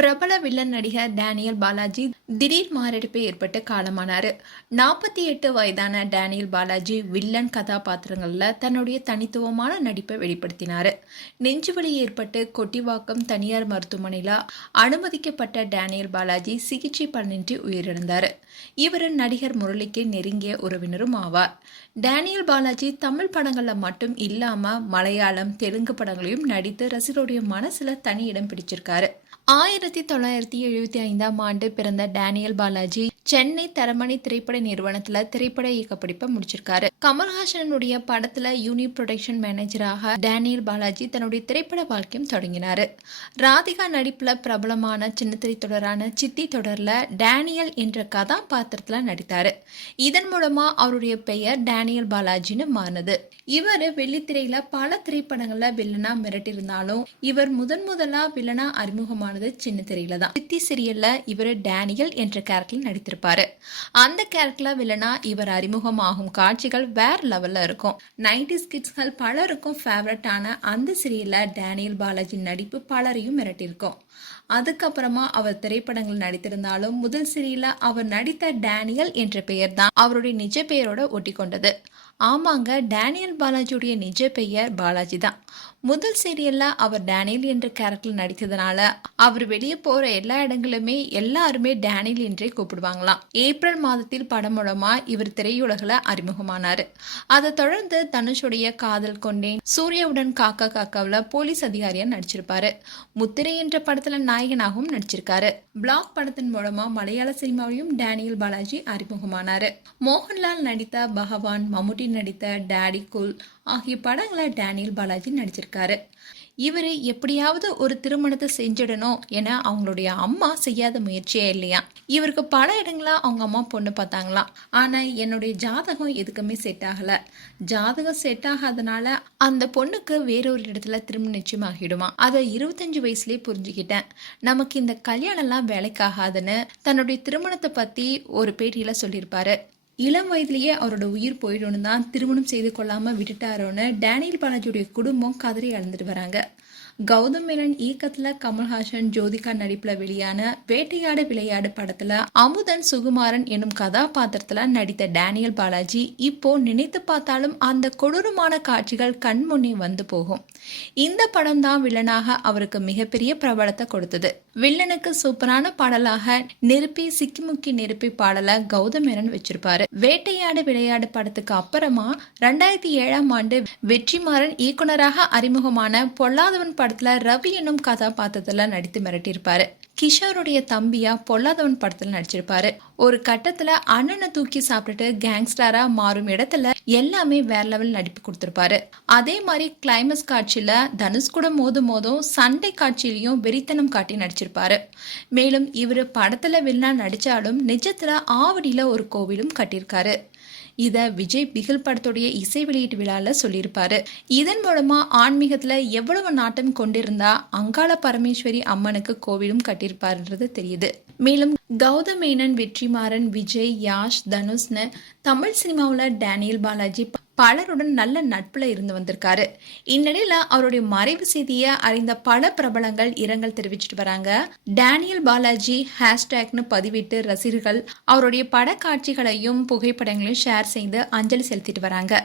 பிரபல வில்லன் நடிகர் டேனியல் பாலாஜி திடீர் மாரடைப்பு ஏற்பட்டு காலமானார். நாற்பத்தி எட்டு வயதான டேனியல் பாலாஜி வில்லன் கதாபாத்திரங்களில் தன்னுடைய தனித்துவமான நடிப்பை வெளிப்படுத்தினார். நெஞ்சுவலி ஏற்பட்டு கொட்டிவாக்கம் தனியார் மருத்துவமனையில் அனுமதிக்கப்பட்ட டேனியல் பாலாஜி சிகிச்சை பலனின்றி உயிரிழந்தார். இவர் நடிகர் முரளிக்கு நெருங்கிய உறவினரும் ஆவார். டேனியல் பாலாஜி தமிழ் படங்களில் மட்டும் இல்லாமல் மலையாளம் தெலுங்கு படங்களையும் நடித்து ரசிகருடைய மனசில் தனி இடம் பிடிச்சிருக்காரு. ஆயிரத்தி தொள்ளாயிரத்தி எழுபத்தி ஐந்தாம் ஆண்டு பிறந்த டேனியல் பாலாஜி சென்னை தரமணி திரைப்பட நிறுவனத்துல திரைப்பட இயக்க படிப்பை முடிச்சிருக்காரு. கமல்ஹாசனுடைய படத்துல யூனி ப்ரொடக்ஷன் மேனேஜராக டேனியல் பாலாஜி தன்னுடைய திரைப்பட வாழ்க்கையும் தொடங்கினாரு. ராதிகா நடிப்புல பிரபலமான சின்னத்திரை தொடரான சித்தி தொடர்ல டேனியல் என்ற கதாபாத்திரத்துல நடித்தாரு. இதன் மூலமா அவருடைய பெயர் டேனியல் பாலாஜின்னு மாறினது. இவர் வெள்ளித்திரையில பல திரைப்படங்கள்ல வில்லனா மிரட்டியிருந்தாலும் இவர் முதன் முதலா வில்லனா அறிமுகமானது சின்ன திரையில தான் சித்தி சீரியல்ல இவர் டேனியல் என்ற கேரக்டர் நடித்திருப்பாரு. அந்த கேரக்டர்ல வில்லனா இவர் அறிமுகமாகும் காட்சிகள் வேற லெவல்ல இருக்கும். நைன்டி கிட்ஸ்கள் பலருக்கும் ஃபேவரட்டான அந்த சீரியல்ல டேனியல் பாலாஜி நடிப்பு பலரையும் மிரட்டியிருக்கும். அதுக்கப்புறமா அவர் திரைப்படங்கள் நடித்திருந்தாலும் முதல் சீரியல்ல அவர் நடித்த டேனியல் என்ற பெயர் தான் அவருடைய நிஜ பெயரோட ஒட்டி கொண்டது ஆமாங்க டேனியல் பாலாஜியுடைய நிஜ பெயர் பாலாஜி தான். முதல் சீரியல்ல அவர் டேனியல் என்ற கேரக்டர் நடித்ததுனால அவர் வெளியே போற எல்லா இடங்களுமே எல்லாருமே டேனியல் என்றே கூப்பிடுவாங்களாம். ஏப்ரல் மாதத்தில் படம் மூலமா இவர் திரையுலகில் அறிமுகமானாரு. அதை தொடர்ந்து தனுஷுடைய காதல் கொண்டேன் சூர்யாவுடன் காக்கா காக்காவில் போலீஸ் அதிகாரியா நடிச்சிருப்பாரு. முத்திரை என்ற படத்துல நாயகனாகவும் நடிச்சிருக்காரு. பிளாக் படத்தின் மூலமா மலையாள சினிமாவையும் டேனியல் பாலாஜி அறிமுகமானாரு. மோகன்லால் நடித்த பகவான் மம்முட்டி நடித்த டேடி குல் ஆகிய படங்களை டேனியல் பாலாஜி நடிச்சிருக்காரு. இவர் எப்படியாவது ஒரு திருமணத்தை செஞ்சிடணும் என அவங்களுடைய அம்மா செய்யாத முயற்சியே இல்லையா? இவருக்கு பல இடங்களா அவங்க அம்மா பொண்ணு பார்த்தாங்களாம் ஆனால் என்னுடைய ஜாதகம் எதுக்குமே செட் ஆகலை. ஜாதகம் செட் ஆகாதனால அந்த பொண்ணுக்கு வேறொரு இடத்துல திரும்ப நிச்சயமாகிடுமா அதை இருபத்தஞ்சு வயசுலேயே புரிஞ்சுக்கிட்டேன். நமக்கு இந்த கல்யாணம்லாம் வேலைக்காகாதுன்னு தன்னுடைய திருமணத்தை பற்றி ஒரு பேட்டியில் சொல்லியிருப்பாரு. இளம் வயதிலேயே அவரோட உயிர் போயிடும்னு தான் திருமணம் செய்து கொள்ளாமல் விட்டுட்டாரோன்னு டேனியல் பாலாஜியுடைய குடும்பம் கதறி அழுந்துட்டு வராங்க. கௌதம் மேனன் இயக்கத்துல கமல்ஹாசன் ஜோதிகா நடிப்புல வெளியான வேட்டையாடு விளையாடு படத்துல அமுதன் சுகுமாரன் எனும் கதாபாத்திரத்துல நடித்த டேனியல் பாலாஜி இப்போ நினைத்து பார்த்தாலும் அந்த கொடூரமான காட்சிகள் கண் முன்னே வந்து போகும். இந்த படம் தான் வில்லனாக அவருக்கு மிகப்பெரிய பிரபலத்தை கொடுத்தது. வில்லனுக்கு சூப்பரான பாடலாக நெருப்பி சிக்கிமுக்கி நெருப்பி பாடல கௌதம் மேனன் வச்சிருப்பாரு. வேட்டையாடு விளையாடு படத்துக்கு அப்புறமா ரெண்டாயிரத்தி ஏழாம் ஆண்டு வெற்றிமாறன் இயக்குனராக அறிமுகமான பொல்லாதவன் படத்தில் ரவி என்னும் கதாபாத்திரத்தில் நடித்து மிரட்டியிருப்பாரு. கிஷோருடைய தம்பியா பொல்லாதவன் படத்தில் நடிச்சிருப்பாரு. ஒரு கட்டத்தில் அண்ணனை தூக்கி சாப்பிட்டுட்டு கேங்ஸ்டரா மாறும் இடத்துல எல்லாமே வேற லெவல் நடிப்பு கொடுத்துருப்பாரு. அதே மாதிரி கிளைமஸ் காட்சியில தனுஷ் கூட மோதும் மோதும் சண்டை காட்சியிலையும் வெறித்தனம் காட்டி நடிச்சிருப்பாரு. மேலும் இவர் படத்துல வில்லனா நடிச்சாலும் நிஜத்துல ஆவடியில ஒரு கோவிலும் கட்டியிருக்காரு. இதை விஜய் பிகில் படத்துடைய இசை வெளியீட்டு விழாவில் சொல்லியிருப்பாரு. இதன் மூலமா ஆன்மீகத்துல எவ்வளவு நாட்டம் கொண்டிருந்தா அங்காள பரமேஸ்வரி அம்மனுக்கு கோவிலும் கட்டியிருப்பாருன்றது தெரியுது. மேலும் கௌதம் மேனன் வெற்றிமாறன் விஜய் யாஷ் தனுஷ்னு தமிழ் சினிமாவில் டேனியல் பாலாஜி பலருடன் நல்ல நட்புல இருந்து வந்திருக்காரு. இந்நிலையில அவருடைய மறைவு செய்தியை அறிந்த பல பிரபலங்கள் இரங்கல் தெரிவிச்சிட்டு வராங்க. டேனியல் பாலாஜி ஹேஷ்டேக்னு பதிவிட்டு ரசிகர்கள் அவருடைய பட காட்சிகளையும் புகைப்படங்களையும் ஷேர் செய்து அஞ்சலி செலுத்திட்டு வராங்க.